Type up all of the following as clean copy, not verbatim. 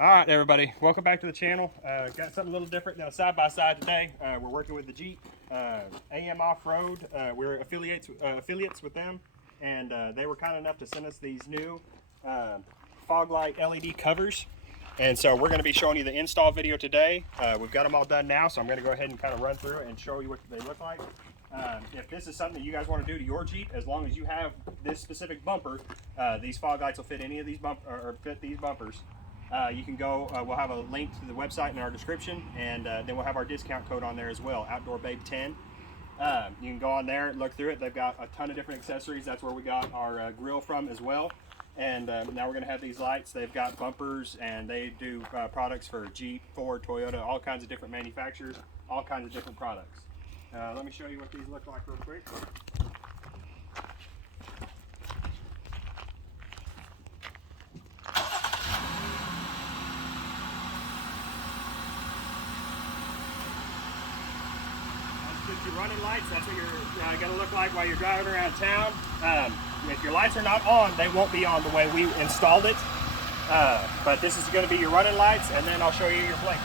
All right, everybody, welcome back to the channel. Got something a little different now, side by side today. We're working with the Jeep AM Offroad. We're affiliates with them, and they were kind enough to send us these new fog light LED covers. And so we're going to be showing you the install video today. We've got them all done now, so I'm going to go ahead and kind of run through it and show you what they look like. If this is something that you guys want to do to your Jeep, as long as you have this specific bumper, these fog lights will fit any of these fit these bumpers. You can go, we'll have a link to the website in our description, and then we'll have our discount code on there as well, OutdoorBabe10. You can go on there and look through it. They've got a ton of different accessories. That's where we got our grill from as well. And now we're going to have these lights. They've got bumpers, and they do products for Jeep, Ford, Toyota, all kinds of different manufacturers, all kinds of different products. Let me show you what these look like real quick. Your running lights, that's what you're going to look like while you're driving around town. If your lights are not on, they won't be on the way we installed it. But this is going to be your running lights, and then I'll show you your blinkers.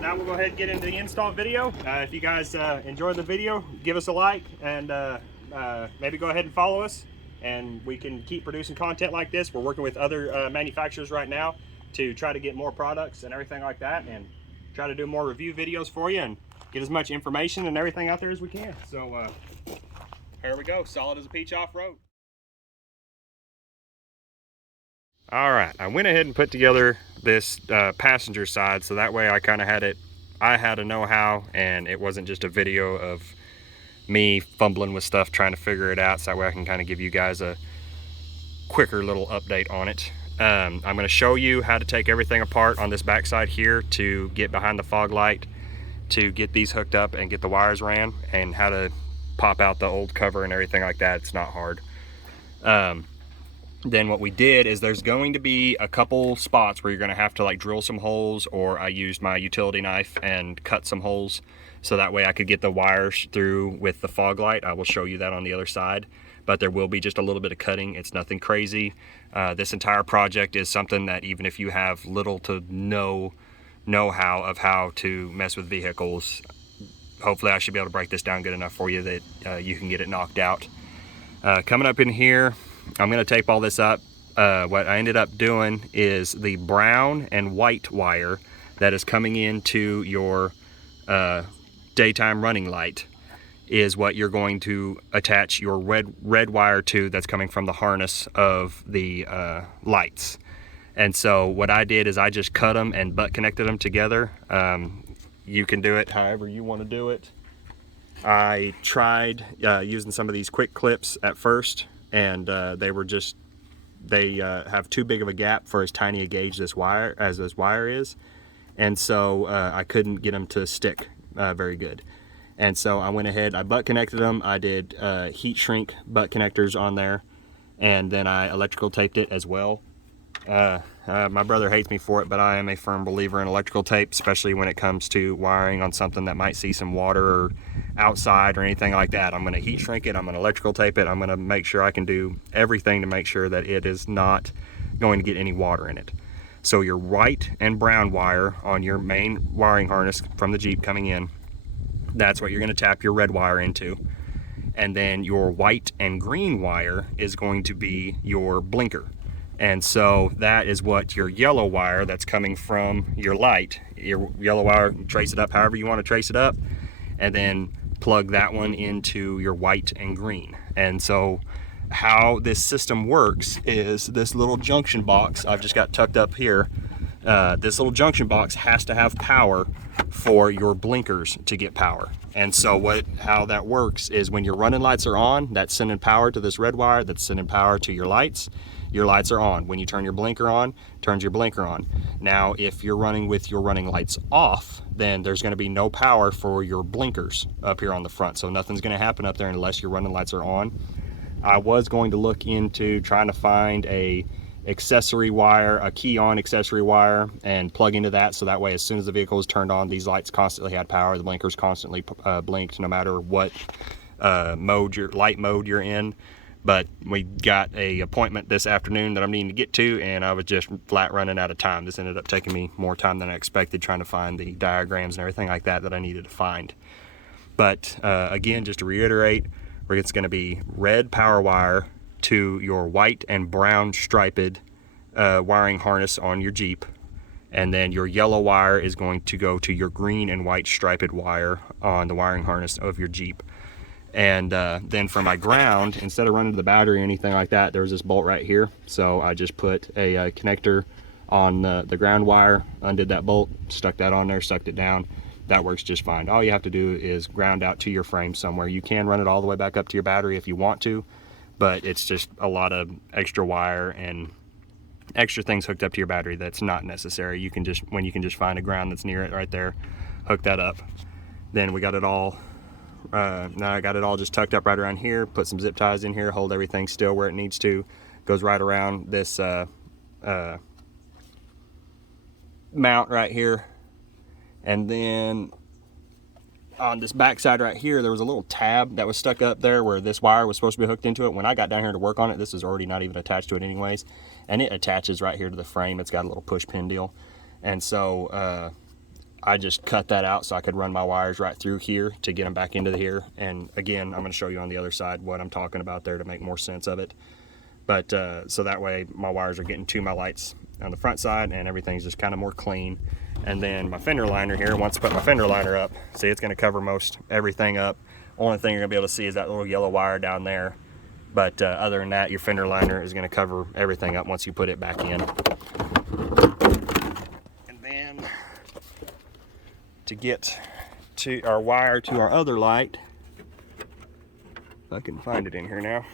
Now we'll go ahead and get into the install video. If you guys enjoyed the video, give us a like, and maybe go ahead and follow us, and we can keep producing content like this. We're working with other manufacturers right now to try to get more products and everything like that, and try to do more review videos for you and get as much information and everything out there as we can. So here we go, solid as a peach off-road. All right, I went ahead and put together this passenger side, so that way I kind of had it, I had a know-how, and it wasn't just a video of me fumbling with stuff trying to figure it out, so that way I can kind of give you guys a quicker little update on it. I'm going to show you how to take everything apart on this backside here to get behind the fog light, to get these hooked up and get the wires ran, and how to pop out the old cover and everything like that. It's not hard. Then what we did is there's going to be a couple spots where you're going to have to like drill some holes, or I used my utility knife and cut some holes so that way I could get the wires through with the fog light. I will show you that on the other side, but there will be just a little bit of cutting. It's nothing crazy. This entire project is something that even if you have little to no know-how of how to mess with vehicles, hopefully I should be able to break this down good enough for you that you can get it knocked out. Coming up in here, I'm going to tape all this up. What I ended up doing is the brown and white wire that is coming into your daytime running light is what you're going to attach your red wire to, that's coming from the harness of the lights. And so what I did is I just cut them and butt connected them together. You can do it however you want to do it. I tried using some of these quick clips at first, and they have too big of a gap for as tiny a gauge this wire is, and so I couldn't get them to stick very good. And so I went ahead, I butt connected them. I did heat shrink butt connectors on there, and then I electrical taped it as well. My brother hates me for it, but I am a firm believer in electrical tape, especially when it comes to wiring on something that might see some water or outside or anything like that. I'm going to heat shrink it, I'm going to electrical tape it, I'm going to make sure I can do everything to make sure that it is not going to get any water in it. So your white and brown wire on your main wiring harness from the Jeep coming in, that's what you're going to tap your red wire into. And then your white and green wire is going to be your blinker. And so that is what your yellow wire that's coming from your light, your yellow wire, trace it up however you want to trace it up, and then plug that one into your white and green. And so how this system works is this little junction box I've just got tucked up here. This little junction box has to have power for your blinkers to get power. And so how that works is when your running lights are on, that's sending power to this red wire, that's sending power to your lights. Your lights are on. When you turn your blinker on, turns your blinker on. Now, if you're running with your running lights off, then there's going to be no power for your blinkers up here on the front. So nothing's going to happen up there unless your running lights are on. I was going to look into trying to find a accessory wire, a key on accessory wire, and plug into that, so that way as soon as the vehicle is turned on, these lights constantly had power. The blinkers constantly blinked no matter what light mode you're in. But we got a appointment this afternoon that I'm needing to get to, and I was just flat running out of time. This ended up taking me more time than I expected, trying to find the diagrams and everything like that I needed to find. But again, just to reiterate, it's going to be red power wire to your white and brown striped wiring harness on your Jeep, and then your yellow wire is going to go to your green and white striped wire on the wiring harness of your Jeep. And then for my ground, instead of running to the battery or anything like that, there's this bolt right here, so I just put a connector on the ground wire, undid that bolt, stuck that on there, sucked it down. That works just fine. All you have to do is ground out to your frame somewhere. You can run it all the way back up to your battery if you want to, but it's just a lot of extra wire and extra things hooked up to your battery that's not necessary. You can just find a ground that's near it right there, hook that up. Then we got it all now I got it all just tucked up right around here, put some zip ties in here, hold everything still where it needs to. Goes right around this mount right here. And then on this back side right here, there was a little tab that was stuck up there where this wire was supposed to be hooked into it. When I got down here to work on it, this is already not even attached to it anyways, and it attaches right here to the frame. It's got a little push pin deal, and so I just cut that out so I could run my wires right through here to get them back into here. And again, I'm going to show you on the other side what I'm talking about there to make more sense of it. But so that way my wires are getting to my lights on the front side and everything's just kind of more clean. And then my fender liner here, once I put my fender liner up, see, it's going to cover most everything up. Only thing you're going to be able to see is that little yellow wire down there. But other than that, your fender liner is going to cover everything up once you put it back in. And then to get to our wire to our other light, if I can find it in here now.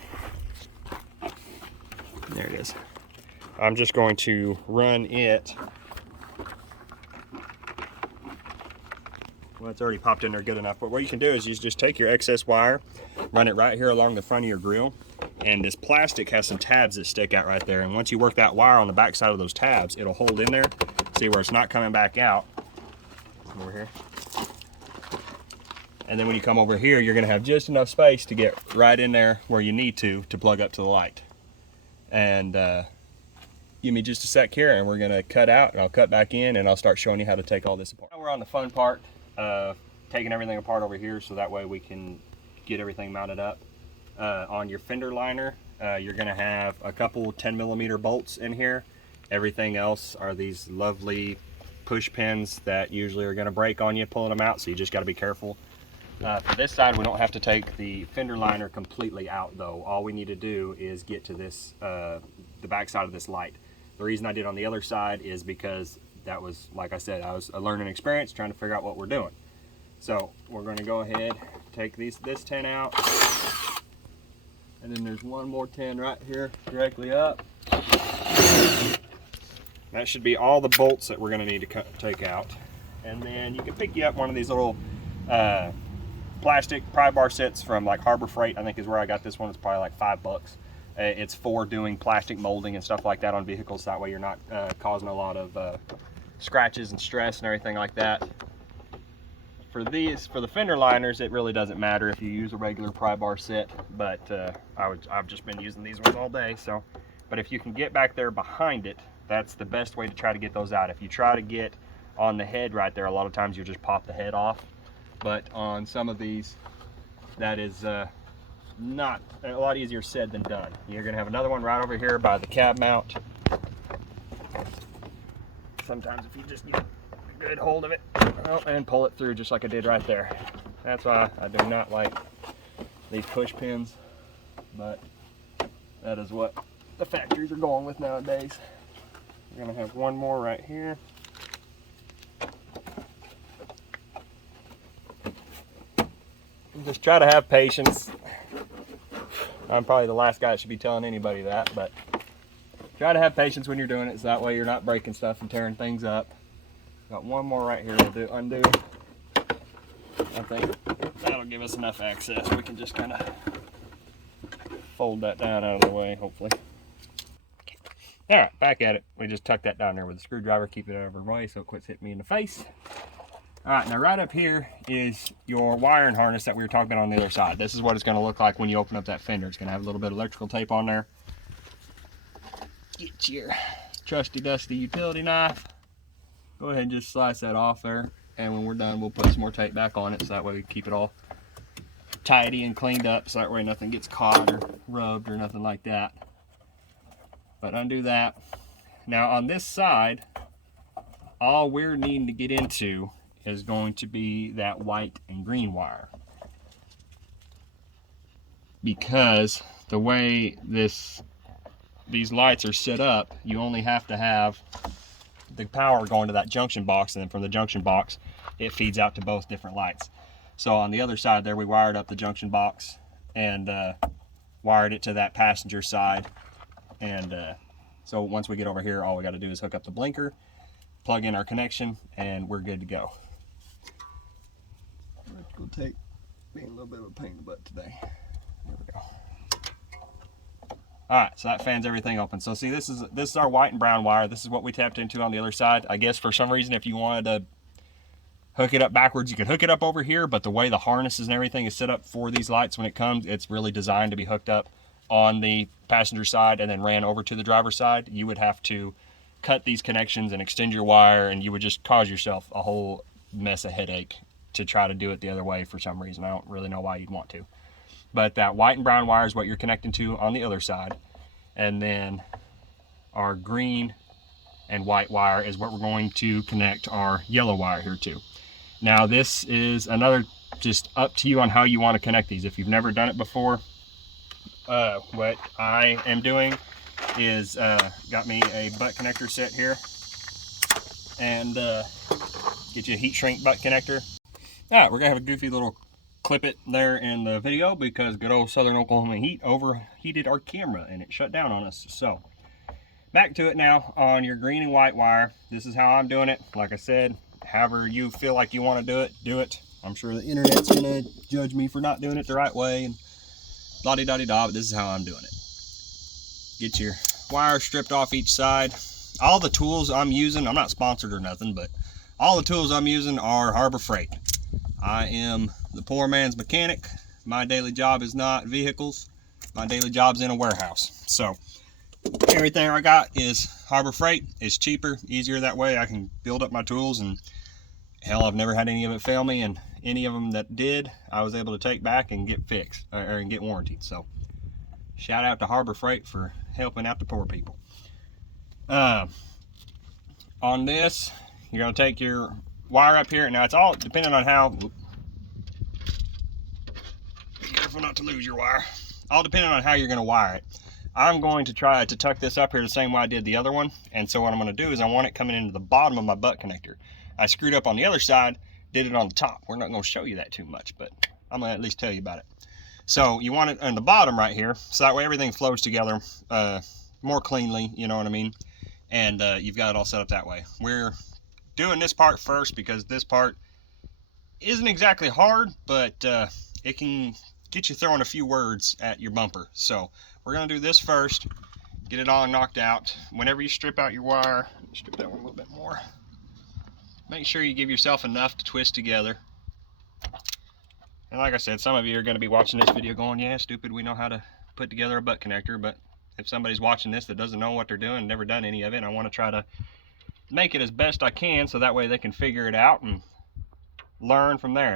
There it is. I'm just going to run it. Well, it's already popped in there good enough, but what you can do is you just take your excess wire, run it right here along the front of your grill, and this plastic has some tabs that stick out right there, and once you work that wire on the back side of those tabs, it'll hold in there. See where it's not coming back out. Over here. And then when you come over here, you're going to have just enough space to get right in there where you need to plug up to the light. And give me just a sec here, and we're going to cut out, and I'll cut back in, and I'll start showing you how to take all this apart. Now we're on the fun part, taking everything apart over here, so that way we can get everything mounted up. On your fender liner, you're going to have a couple 10mm bolts in here. Everything else are these lovely push pins that usually are going to break on you pulling them out, so you just got to be careful. For this side, we don't have to take the fender liner completely out though. All we need to do is get to this, the back side of this light. The reason I did on the other side is because that was, like I said, I was a learning experience trying to figure out what we're doing. So we're going to go ahead, take this 10 out, and then there's one more 10 right here directly up. That should be all the bolts that we're going to need to take out. And then you can pick you up one of these little plastic pry bar sets from like Harbor Freight, I think is where I got this one. It's probably like $5. It's for doing plastic molding and stuff like that on vehicles. That way you're not causing a lot of scratches and stress and everything like that. For the fender liners, it really doesn't matter if you use a regular pry bar set, but I've just been using these ones all day. So, but if you can get back there behind it, that's the best way to try to get those out. If you try to get on the head right there, a lot of times you just pop the head off. But on some of these, that is not a lot easier said than done. You're going to have another one right over here by the cab mount. Sometimes if you just get a good hold of it, and pull it through just like I did right there. That's why I do not like these push pins, but that is what the factories are going with nowadays. We're going to have one more right here. Just try to have patience. I'm probably the last guy that should be telling anybody that, but try to have patience when you're doing it, so that way you're not breaking stuff and tearing things up. Got one more right here to undo. I think that'll give us enough access. We can just kind of fold that down out of the way, hopefully. All right, back at it. We just tuck that down there with a screwdriver, keep it out of our way so it quits hitting me in the face. All right, now right up here is your wiring harness that we were talking about on the other side. This is what it's going to look like when you open up that fender. It's going to have a little bit of electrical tape on there. Get your trusty dusty utility knife. Go ahead and just slice that off there. And when we're done, we'll put some more tape back on it so that way we keep it all tidy and cleaned up so that way nothing gets caught or rubbed or nothing like that. But undo that. Now on this side, all we're needing to get into is going to be that white and green wire, because the way these lights are set up, you only have to have the power going to that junction box, and then from the junction box it feeds out to both different lights. So on the other side there, we wired up the junction box and wired it to that passenger side, and so once we get over here, all we got to do is hook up the blinker, plug in our connection, and we're good to go. Electrical tape being a little bit of a pain in the butt today. There we go. All right, so that fans everything open. So see, this is our white and brown wire. This is what we tapped into on the other side. I guess for some reason, if you wanted to hook it up backwards, you could hook it up over here, but the way the harnesses and everything is set up for these lights when it comes, it's really designed to be hooked up on the passenger side and then ran over to the driver's side. You would have to cut these connections and extend your wire, and you would just cause yourself a whole mess of headache to try to do it the other way for some reason. I don't really know why you'd want to. But that white and brown wire is what you're connecting to on the other side. And then our green and white wire is what we're going to connect our yellow wire here to. Now this is another, just up to you on how you want to connect these. If you've never done it before, what I am doing is got me a butt connector set here, and get you a heat shrink butt connector. All right, we're gonna have a goofy little clip it there in the video because good old Southern Oklahoma heat overheated our camera and it shut down on us. So back to it now. On your green and white wire, this is how I'm doing it. Like I said, however you feel like you want to do it, do it. I'm sure the internet's gonna judge me for not doing it the right way and blah-de-da-de-da, but this is how I'm doing it. Get your wire stripped off each side. All the tools I'm using, I'm not sponsored or nothing, but all the tools I'm using are Harbor Freight. I am the poor man's mechanic. My daily job is not vehicles. My daily job's in a warehouse. So everything I got is Harbor Freight. It's cheaper, easier that way. I can build up my tools, and hell, I've never had any of it fail me, and any of them that did, I was able to take back and get fixed or get warranted. So shout out to Harbor Freight for helping out the poor people. On this, you're going to take your wire up here. Now it's all depending on how, be careful not to lose your wire. All depending on how you're going to wire it. I'm going to try to tuck this up here the same way I did the other one. And so what I'm going to do is I want it coming into the bottom of my butt connector. I screwed up on the other side, did it on the top. We're not going to show you that too much, but I'm going to at least tell you about it. So you want it on the bottom right here, so that way everything flows together more cleanly, you know what I mean? And you've got it all set up that way. We're doing this part first because this part isn't exactly hard, but it can get you throwing a few words at your bumper. So we're going to do this first, get it all knocked out. Whenever you strip out your wire, strip that one a little bit more. Make sure you give yourself enough to twist together. And like I said, some of you are going to be watching this video going, yeah, stupid, we know how to put together a butt connector. But if somebody's watching this that doesn't know what they're doing, never done any of it, I want to try to make it as best I can so that way they can figure it out and learn from there.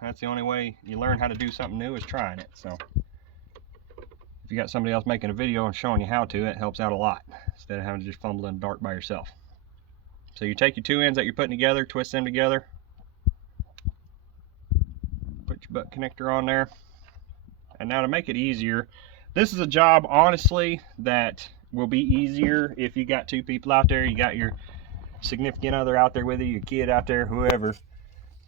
That's the only way you learn how to do something new, is trying it. So if you got somebody else making a video and showing you how to, it helps out a lot instead of having to just fumble in the dark by yourself. So you take your two ends that you're putting together, twist them together, put your butt connector on there. And now to make it easier, this is a job honestly that will be easier if you got two people out there, you got your significant other out there with you, your kid out there, whoever.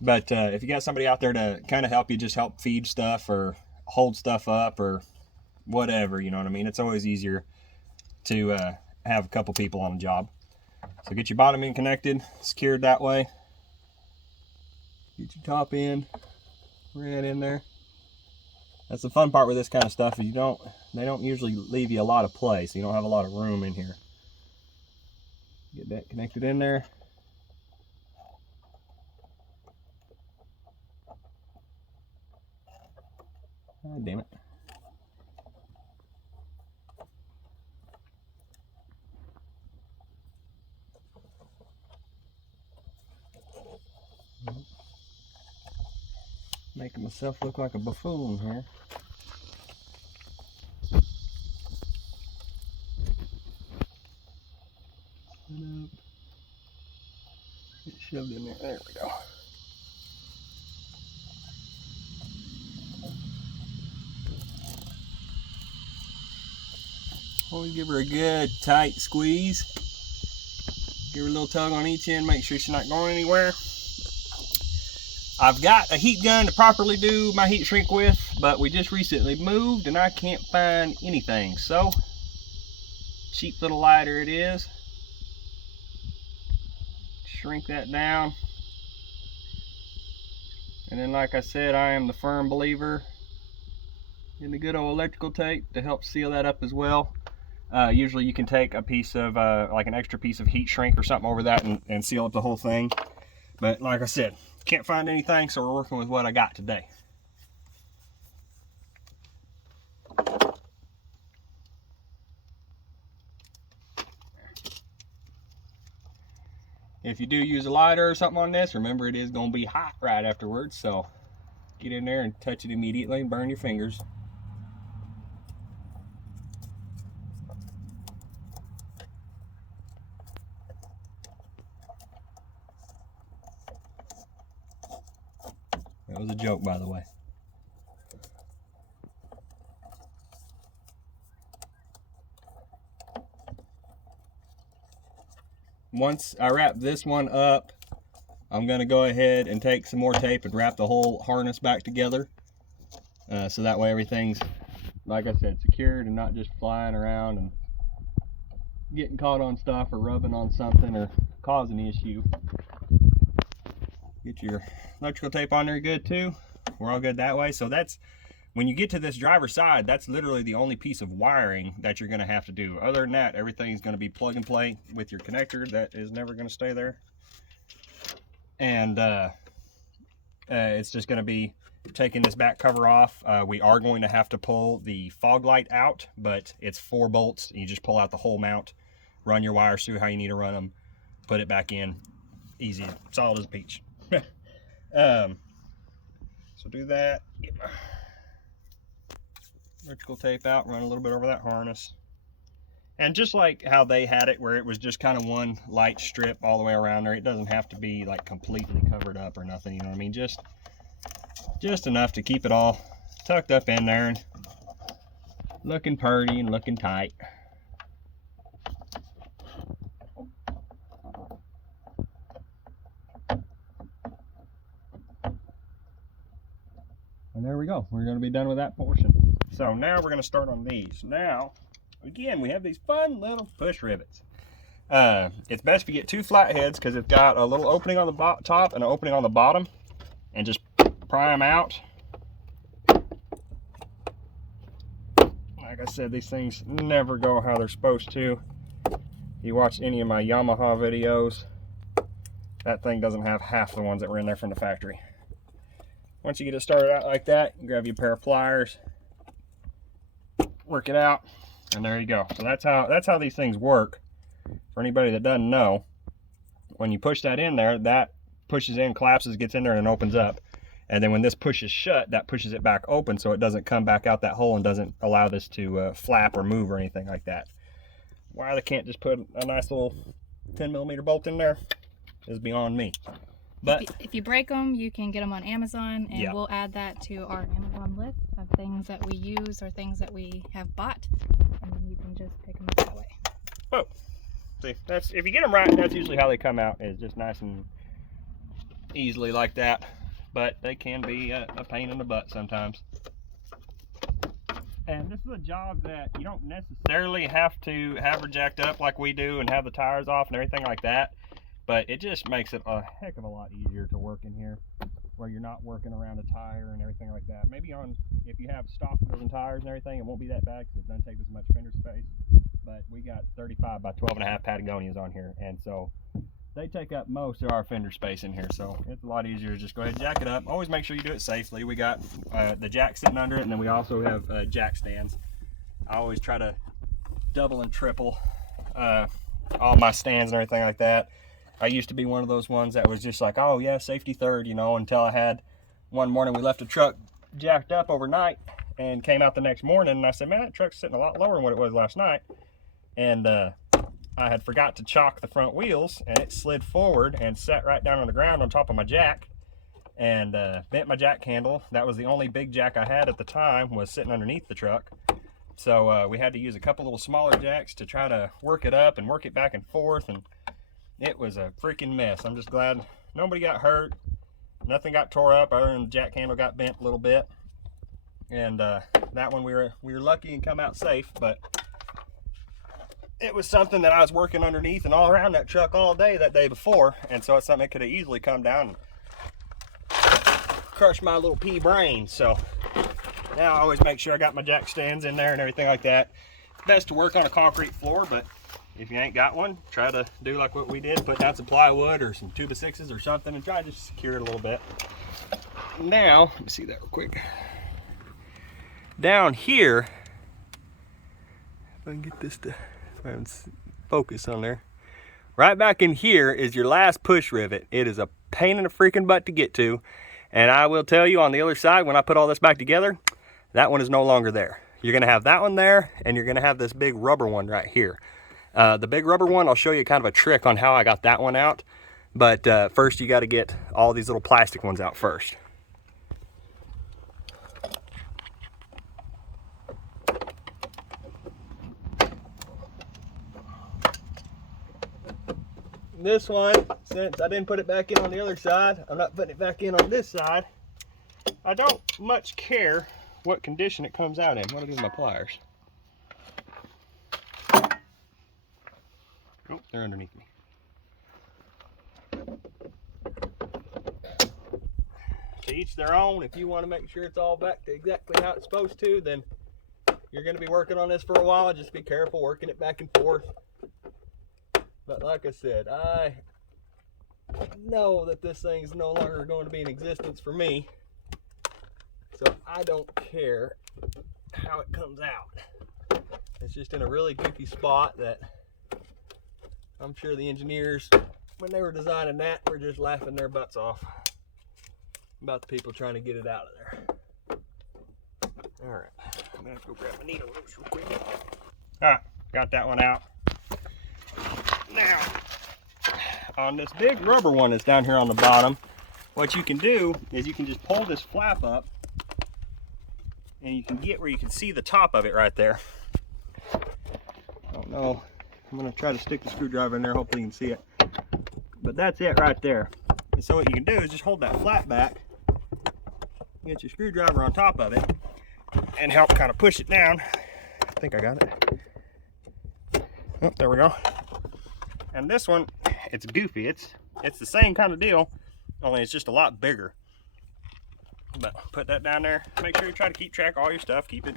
But if you got somebody out there to kind of help you, just help feed stuff or hold stuff up or whatever, you know what I mean? It's always easier to have a couple people on a job. So get your bottom end connected, secured that way. Get your top end right in there. That's the fun part with this kind of stuff, is they don't usually leave you a lot of play, so you don't have a lot of room in here. Get that connected in there. Oh, damn it. Making myself look like a buffoon here. Get shoved in there. There we go. Always give her a good tight squeeze. Give her a little tug on each end, make sure she's not going anywhere. I've got a heat gun to properly do my heat shrink with, but we just recently moved and I can't find anything. So, cheap little lighter it is. Shrink that down. And then, like I said, I am the firm believer in the good old electrical tape to help seal that up as well. Usually you can take a piece of, like an extra piece of heat shrink or something over that and seal up the whole thing. But like I said, can't find anything, so we're working with what I got today. If you do use a lighter or something on this, remember it is going to be hot right afterwards, so get in there and touch it immediately and burn your fingers. That was a joke, by the way. Once I wrap this one up, I'm going to go ahead and take some more tape and wrap the whole harness back together. So that way everything's, like I said, secured and not just flying around and getting caught on stuff or rubbing on something or causing an issue. Get your electrical tape on there good too. We're all good that way. So that's, when you get to this driver's side, that's literally the only piece of wiring that you're going to have to do. Other than that, everything's going to be plug and play with your connector that is never going to stay there. And it's just going to be taking this back cover off. We are going to have to pull the fog light out, but it's 4 bolts. You just pull out the whole mount, run your wires through how you need to run them, put it back in. Easy, solid as a peach. So do that. Get my electrical tape out, run a little bit over that harness. And just like how they had it, where it was just kind of one light strip all the way around there, it doesn't have to be like completely covered up or nothing, you know what I mean? Just enough to keep it all tucked up in there and looking purty and looking tight. And there we go. We're going to be done with that portion. So now we're going to start on these. Now, again, we have these fun little push rivets. It's best if you get 2 flatheads because it's got a little opening on the top and an opening on the bottom. And just pry them out. Like I said, these things never go how they're supposed to. If you watch any of my Yamaha videos, that thing doesn't have half the ones that were in there from the factory. Once you get it started out like that, you grab you a pair of pliers, work it out, and there you go. So that's how these things work. For anybody that doesn't know, when you push that in there, that pushes in, collapses, gets in there, and opens up. And then when this pushes shut, that pushes it back open so it doesn't come back out that hole and doesn't allow this to flap or move or anything like that. Why they can't just put a nice little 10mm bolt in there is beyond me. But if you break them, you can get them on Amazon, and yeah, we'll add that to our Amazon list of things that we use or things that we have bought, and then you can just pick them up that way. Oh, see, that's, if you get them right, that's usually how they come out, is just nice and easily like that. But they can be a pain in the butt sometimes. And this is a job that you don't necessarily have to have her jacked up like we do and have the tires off and everything like that. But it just makes it a heck of a lot easier to work in here. where you're not working around a tire and everything like that. Maybe if you have stock wheels and tires and everything, it won't be that bad because it doesn't take as much fender space. But we got 35 by 12.5 Patagonias on here, and so they take up most of our fender space in here. So it's a lot easier to just go ahead and jack it up. Always make sure you do it safely. We got the jack sitting under it, and then we also have jack stands. I always try to double and triple all my stands and everything like that. I used to be one of those ones that was just like, oh yeah, safety third, you know, until I had one morning we left a truck jacked up overnight and came out the next morning, and I said, man, that truck's sitting a lot lower than what it was last night. And I had forgot to chock the front wheels, and it slid forward and sat right down on the ground on top of my jack and bent my jack handle. That was the only big jack I had at the time, was sitting underneath the truck. So we had to use a couple little smaller jacks to try to work it up and work it back and forth, and it was a freaking mess. I'm just glad nobody got hurt. Nothing got tore up other than the jack handle got bent a little bit. And that one we were lucky and come out safe, but it was something that I was working underneath and all around that truck all day that day before, and so it's something that could have easily come down and crushed my little pea brain. So now I always make sure I got my jack stands in there and everything like that. Best to work on a concrete floor, but if you ain't got one, try to do like what we did, put down some plywood or some 2x6s or something and try to just secure it a little bit. Now, let me see that real quick. Down here, if I can get this to focus on there. Right back in here is your last push rivet. It is a pain in the freaking butt to get to. And I will tell you, on the other side, when I put all this back together, that one is no longer there. You're gonna have that one there, and you're gonna have this big rubber one right here. The big rubber one, I'll show you kind of a trick on how I got that one out. But first you gotta get all these little plastic ones out first. This one, since I didn't put it back in on the other side, I'm not putting it back in on this side. I don't much care what condition it comes out in. What do I do with my pliers? Oh, they're underneath me. To each their own. If you want to make sure it's all back to exactly how it's supposed to, then you're going to be working on this for a while. Just be careful working it back and forth. But like I said, I know that this thing's no longer going to be in existence for me, so I don't care how it comes out. It's just in a really goofy spot that I'm sure the engineers, when they were designing that, were just laughing their butts off about the people trying to get it out of there. All right, I'm gonna have to go grab my needle real quick. All right, got that one out. Now, on this big rubber one that's down here on the bottom, what you can do is you can just pull this flap up and you can get where you can see the top of it right there. I don't know. I'm going to try to stick the screwdriver in there. Hopefully you can see it. But that's it right there. And so what you can do is just hold that flap back, get your screwdriver on top of it, and help kind of push it down. I think I got it. Oh, there we go. And this one, it's goofy. It's the same kind of deal, only it's just a lot bigger. But put that down there. Make sure you try to keep track of all your stuff. Keep it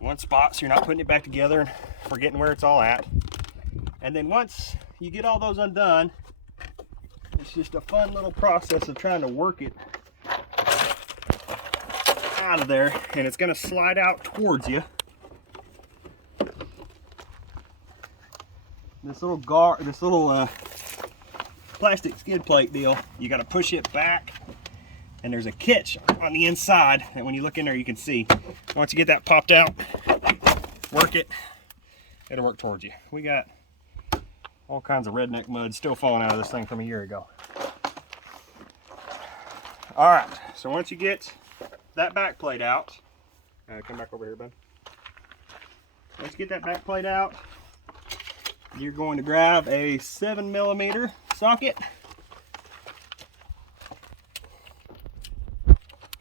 in one spot so you're not putting it back together and forgetting where it's all at. And then once you get all those undone, it's just a fun little process of trying to work it out of there, and it's going to slide out towards you. This little plastic skid plate deal, you got to push it back, and there's a catch on the inside that when you look in there you can see. Once you get that popped out, work it, it'll work towards you. We got all kinds of redneck mud still falling out of this thing from a year ago. All right, so once you get that back plate out, come back over here, bud. Once you get that back plate out, you're going to grab a 7mm socket.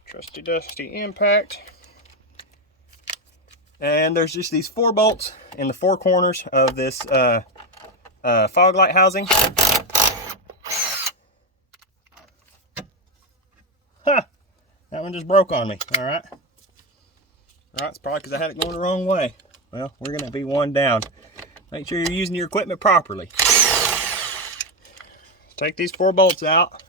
Trusty dusty impact. And there's just these 4 bolts in the 4 corners of this fog light housing. one just broke on me. All right. It's probably because I had it going the wrong way. Well, we're gonna be one down. Make sure you're using your equipment properly. Take these 4 bolts out.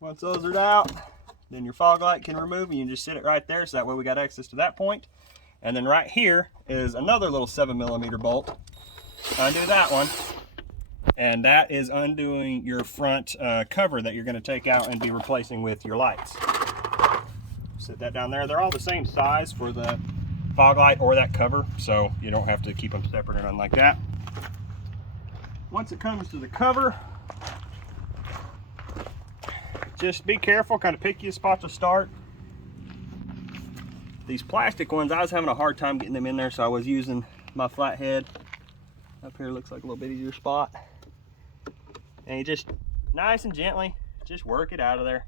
Once those are out, then your fog light can remove, and you can just sit it right there, so that way we got access to that point. And then right here is another little 7mm bolt. Undo that one, and that is undoing your front cover that you're going to take out and be replacing with your lights. Sit that down there. They're all the same size for the fog light or that cover, so you don't have to keep them separate or nothing like that. Once it comes to the cover, just be careful, kind of pick you a spot to start. These plastic ones, I was having a hard time getting them in there, so I was using my flathead. Up here looks like a little bit easier spot. And you just, nice and gently, just work it out of there.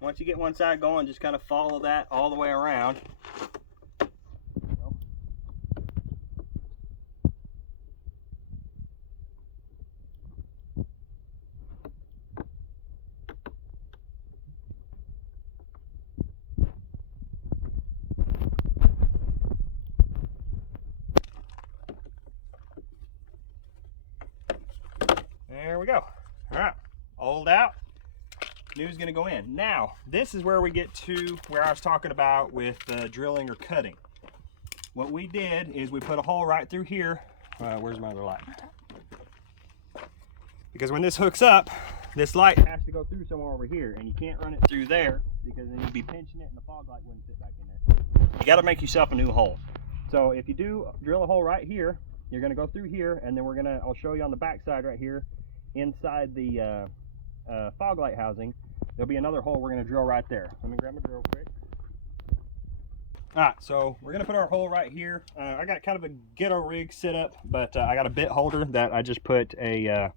Once you get one side going, just kind of follow that all the way around. There we go. All right, old out, new's gonna go in. Now, this is where we get to where I was talking about with drilling or cutting. What we did is we put a hole right through here. Where's my other light? Because when this hooks up, this light has to go through somewhere over here, and you can't run it through there because then you'd be pinching it and the fog light wouldn't fit back in there. You gotta make yourself a new hole. So if you do drill a hole right here, you're gonna go through here, and then I'll show you on the back side right here, inside the fog light housing, there'll be another hole we're going to drill right there. Let me grab my drill quick. Alright, so we're going to put our hole right here. I got kind of a ghetto rig set up, but I got a bit holder that I just put a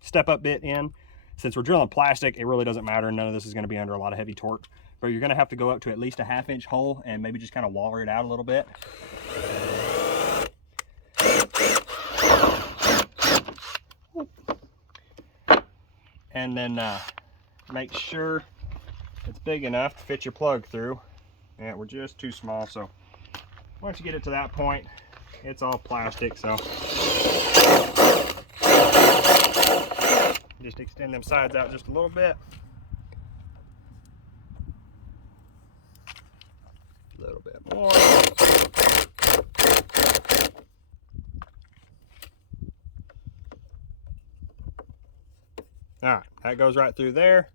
step-up bit in. Since we're drilling plastic, it really doesn't matter. None of this is going to be under a lot of heavy torque. But you're going to have to go up to at least a 1/2-inch hole and maybe just kind of waller it out a little bit. And then make sure it's big enough to fit your plug through. Yeah, we're just too small, so once you get it to that point, it's all plastic, so just extend them sides out just a little bit. A little bit more. Alright, that goes right through there.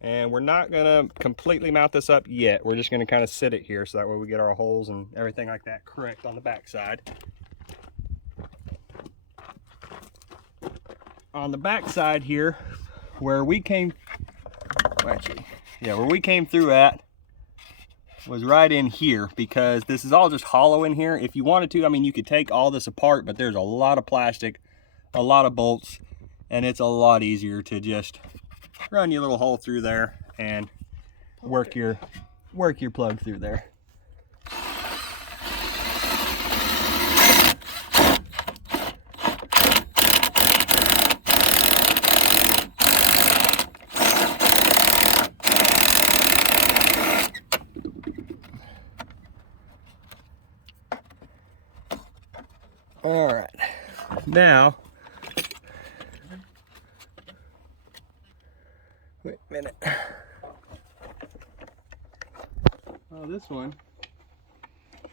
And we're not going to completely mount this up yet. We're just going to kind of sit it here so that way we get our holes and everything like that correct on the back side. On the back side here, where we came through at was right in here, because this is all just hollow in here. If you wanted to, I mean, you could take all this apart, but there's a lot of plastic, a lot of bolts, and it's a lot easier to just run your little hole through there and work your plug through there. All right, now, wait a minute. Oh, this one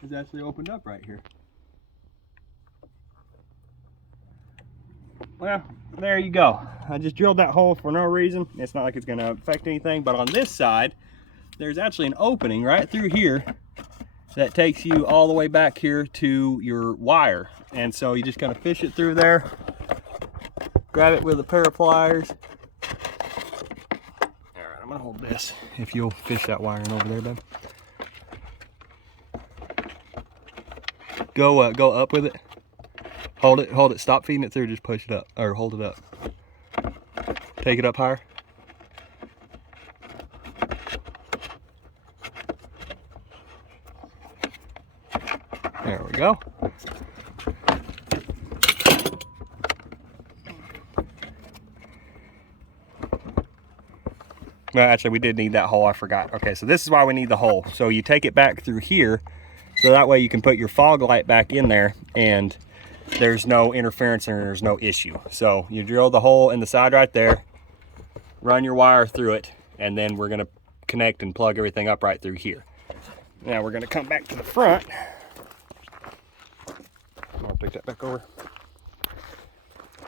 is actually opened up right here. Well, there you go. I just drilled that hole for no reason. It's not like it's going to affect anything, but on this side, there's actually an opening right through here that takes you all the way back here to your wire. And so you just kind of fish it through there, grab it with a pair of pliers. All right, I'm gonna hold this if you'll fish that wiring over there, babe. Go up with it. Hold it, stop feeding it through, just push it up, or hold it up. Take it up higher. There we go. Well, actually, we did need that hole, I forgot. Okay, so this is why we need the hole. So you take it back through here, so that way you can put your fog light back in there and there's no interference and there's no issue. So you drill the hole in the side right there, run your wire through it, and then we're gonna connect and plug everything up right through here. Now we're gonna come back to the front. I'll take that back over.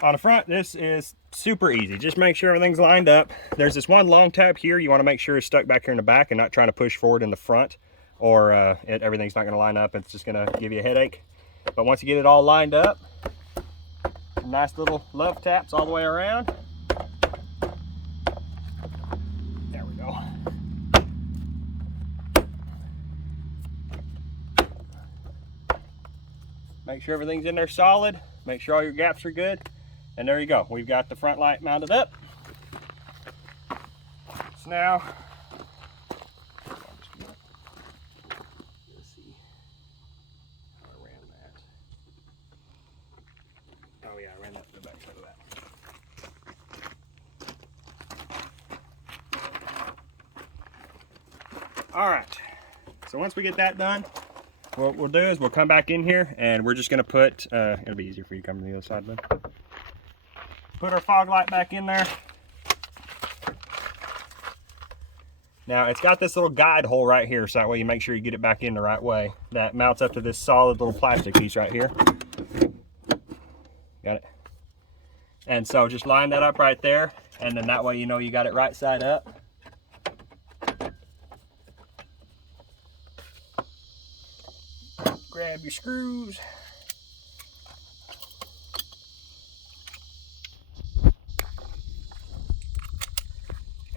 On the front, this is super easy. Just make sure everything's lined up. There's this one long tab here you want to make sure it's stuck back here in the back and not trying to push forward in the front, or everything's not going to line up. It's just going to give you a headache. But once you get it all lined up, nice little love taps all the way around. There we go. Make sure everything's in there solid. Make sure all your gaps are good. And there you go. We've got the front light mounted up. So now, let's see how I ran that. Oh yeah, I ran that to the back side of that. All right. So once we get that done, what we'll do is we'll come back in here and we're just gonna put, it'll be easier for you to come to the other side then. Put our fog light back in there. Now it's got this little guide hole right here, so that way you make sure you get it back in the right way. That mounts up to this solid little plastic piece right here. Got it? And so just line that up right there, and then that way you know you got it right side up. Grab your screws.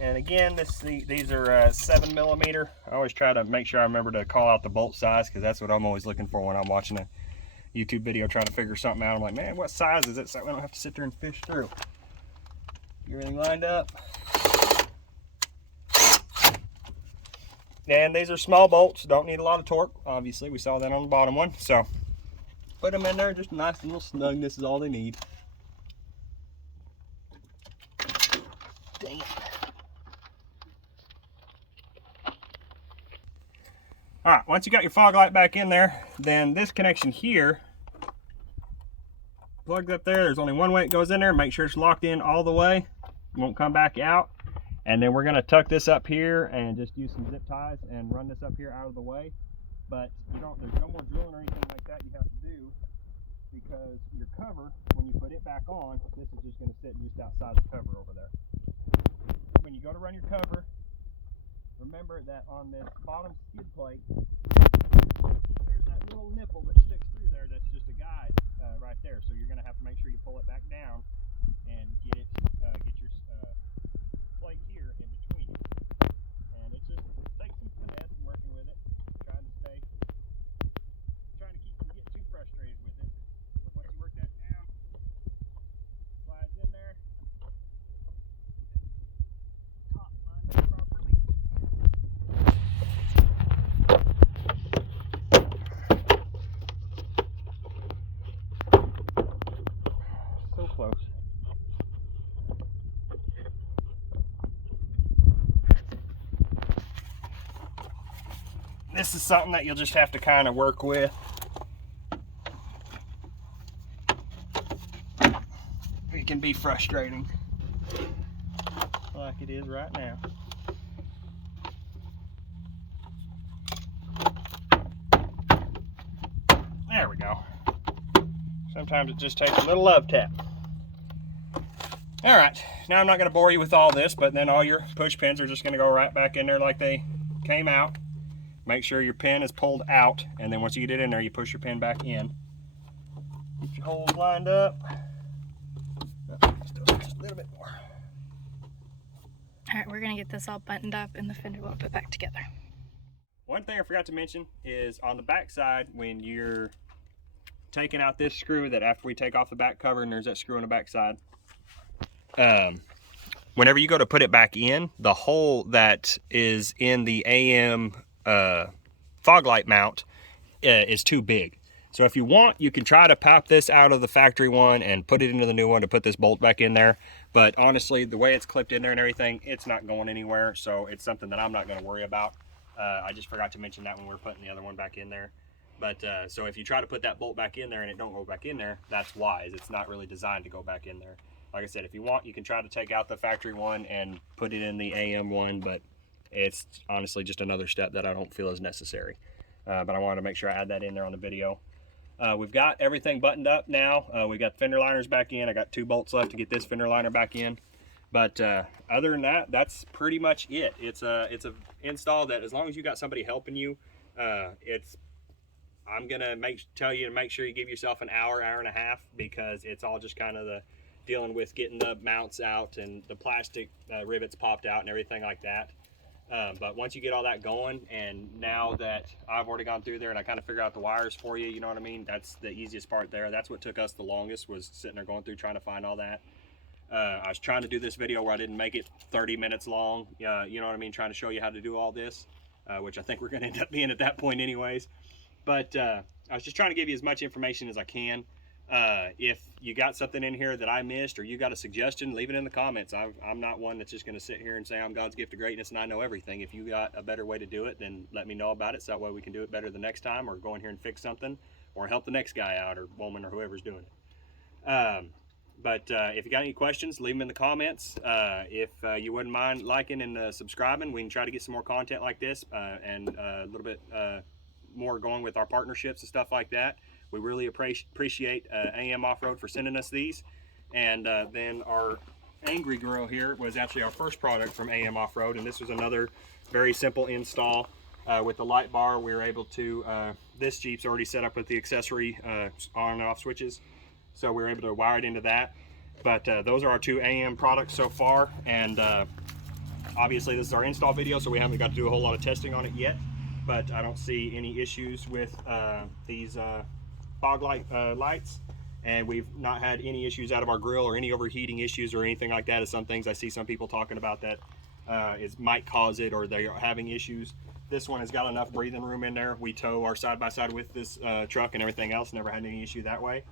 And again, these are 7mm. I always try to make sure I remember to call out the bolt size, because that's what I'm always looking for when I'm watching a YouTube video trying to figure something out. I'm like, man, what size is it, so we don't have to sit there and fish through. Get everything lined up. And these are small bolts, don't need a lot of torque. Obviously, we saw that on the bottom one. So put them in there, just nice and little snug. This is all they need. Dang it. All right, once you got your fog light back in there, then this connection here, plugged up there, there's only one way it goes in there. Make sure it's locked in all the way. It won't come back out. And then we're gonna tuck this up here and just use some zip ties and run this up here out of the way. But there's no more drilling or anything like that you have to do, because your cover, when you put it back on, this is just gonna sit just outside the cover over there. When you go to run your cover, remember that on this bottom skid plate, there's that little nipple that sticks through there. That's just a guide right there. So you're going to have to make sure you pull it back down and get your plate here in between it. And it just takes some finesse and working with it, trying to keep from getting too frustrated with it. But once you work that down, slides in there. Top lined up properly. So close. This is something that you'll just have to kind of work with. It can be frustrating, like it is right now. There we go. Sometimes it just takes a little love tap. All right, now I'm not going to bore you with all this, but then all your push pins are just going to go right back in there like they came out. Make sure your pin is pulled out, and then once you get it in there, you push your pin back in. Get your holes lined up. Still just a little bit more. All right, we're gonna get this all buttoned up and the fender will put back together. One thing I forgot to mention is on the back side, when you're taking out this screw that after we take off the back cover, and there's that screw on the back side. Whenever you go to put it back in, the hole that is in the AM fog light mount is too big. So if you want, you can try to pop this out of the factory one and put it into the new one to put this bolt back in there. But honestly, the way it's clipped in there and everything, it's not going anywhere. So it's something that I'm not going to worry about. I just forgot to mention that when we were putting the other one back in there. But so if you try to put that bolt back in there and it don't go back in there, that's wise. It's not really designed to go back in there. Like I said, if you want, you can try to take out the factory one and put it in the AM one, but it's honestly just another step that I don't feel is necessary. But I wanted to make sure I add that in there on the video. We've got everything buttoned up now. We got fender liners back in. I got 2 bolts left to get this fender liner back in. But other than that, that's pretty much it. It's a install that, as long as you got somebody helping you, I'm gonna tell you to make sure you give yourself an hour and a half, because it's all just kind of the dealing with getting the mounts out and the plastic rivets popped out and everything like that. But once you get all that going, and now that I've already gone through there and I kind of figure out the wires for you, you know what I mean? That's the easiest part there. That's what took us the longest, was sitting there going through trying to find all that. I was trying to do this video where I didn't make it 30 minutes long, you know what I mean? Trying to show you how to do all this, which I think we're going to end up being at that point anyways. But I was just trying to give you as much information as I can. If you got something in here that I missed, or you got a suggestion, leave it in the comments. I'm not one that's just going to sit here and say I'm God's gift of greatness and I know everything. If you got a better way to do it, then let me know about it, so that way we can do it better the next time, or go in here and fix something, or help the next guy out, or woman, or whoever's doing it. But if you got any questions, leave them in the comments. If you wouldn't mind liking and subscribing, we can try to get some more content like this, and a little bit more going with our partnerships and stuff like that. We really appreciate AM Offroad for sending us these. And then our Angry Grill here was actually our first product from AM Offroad, and this was another very simple install with the light bar. We were able to, this Jeep's already set up with the accessory on and off switches, so we were able to wire it into that. But those are our 2 AM products so far, and obviously this is our install video, so we haven't got to do a whole lot of testing on it yet. But I don't see any issues with these fog light lights, and we've not had any issues out of our grill, or any overheating issues or anything like that. As some things I see some people talking about that might cause it, or they are having issues. This one has got enough breathing room in there. We tow our side-by-side with this truck and everything else, never had any issue that way.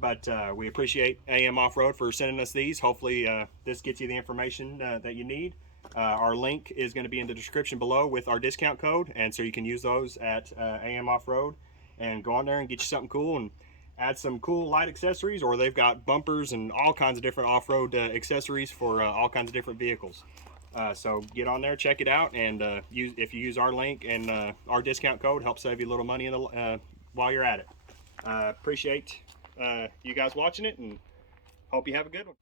But we appreciate AM Offroad for sending us these. Hopefully this gets you the information that you need. Our link is going to be in the description below with our discount code, and so you can use those at AM Offroad and go on there and get you something cool and add some cool light accessories. Or they've got bumpers and all kinds of different off-road accessories for all kinds of different vehicles. So get on there, check it out, and if you use our link and our discount code, help save you a little money while you're at it. Appreciate you guys watching it, and hope you have a good one.